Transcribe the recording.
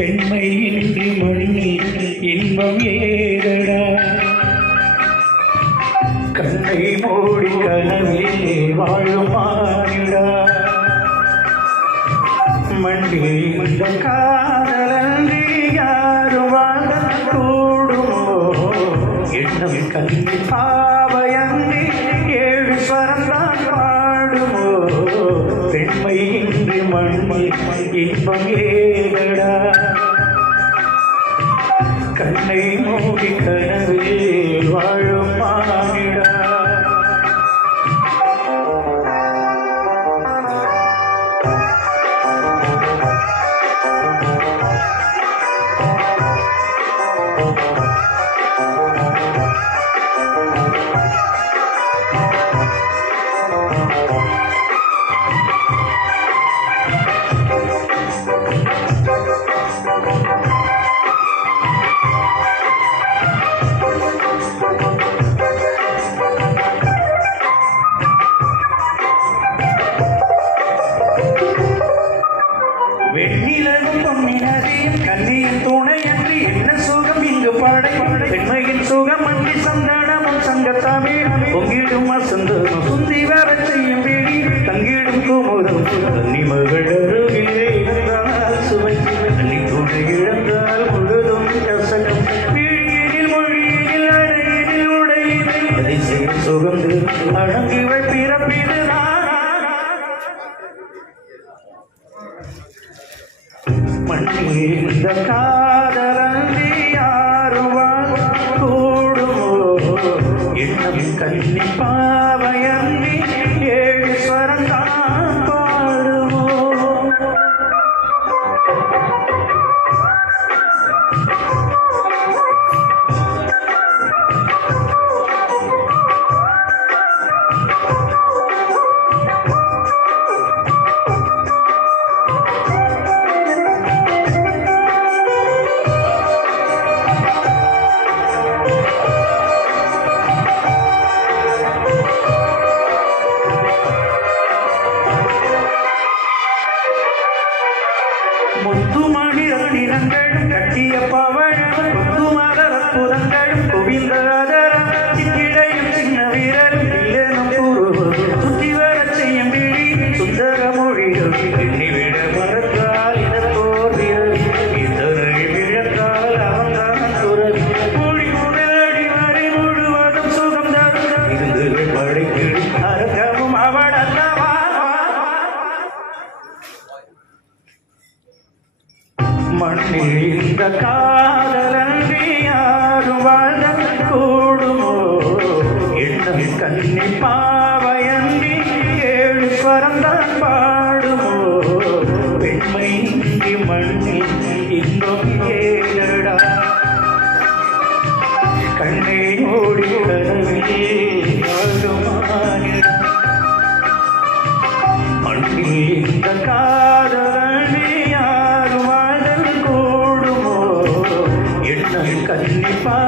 பெண்மை இன்றி மண்ணில் இன்பம் ஏதடா கண்ணை மூடி கனவிலே வாழும் மானிடா மண்ணில் இந்த காதலன்றி யாரும் வாழ கூடுமோ எண்ணம் கண்ணி பாவையன்றி ஏழு ஸ்வரம்தான் பாடுமோ பெண்மை இன்றி மண்ணில் இன்பம் ஏதடா கண்ணை மூடி கனவில் வாழும் மானிடா வெண்ணிலவும் பொன்னினதியும் கண்ணியின் துணையன்றி என்ன சுகம் இங்கு பாடை பெண்மையின் சுகம் அன்றி சந்தனமும் சங்கத்தமிழும் பொங்கிடும் வசந்தமும் சுந்தி வர செய்யும் பிடி தங்கிடும் குமுதம் தண்ணி மகள் அருகிலே இருந்தால் சுவை தண்ணி துணை இழந்தால் முழுதும் கசகம் பிழியினில் மொழியினில் அழகினில் உடையினில் அதிசய சுகந்து அடங்கிவை பிறப்பிதுதான் மண்ணில் இந்த காதலன்றி யாரும் வாழ கூடுமோ எண்ணம் கண்ணி பாவையன்றி ஏழு ஸ்வரந்தான் பாடுமோ முத்துமணி ரத்தினங்களும் கட்டிய பவழம் முத்துமலர் அற்புதங்களும் குவிந்ததரம் சிக்கிடையும் சின்ன வீரரும் இல்லனும் கூறுவது சுற்றி வர செய்யும் விழி சுந்தர மொழிகள் எண்ணிவிட மறந்தால் இதற்கோர் வீரர் இதனை விழந்தால் அவன்தான் துறவி மொழி முதலடி வரை முழுவதும் சுகம் தரும் இருந்து படைக்கு அரங்கமும் அவடல்லவா மண்ணில் இந்த காதலன்றி யாரும் வாழ கூடுமோ எண்ணம் கண்ணி பாவையன்றி ஏழு ஸ்வரந்தான் பாடுமோ பெண்மை இன்றி மண்ணில் இன்பம் ஏதடா கண்ணை மூடி கனவில் வாழும் மானிடா மண்ணில் இந்த காதலன்றி யாரும் கண்ணி பா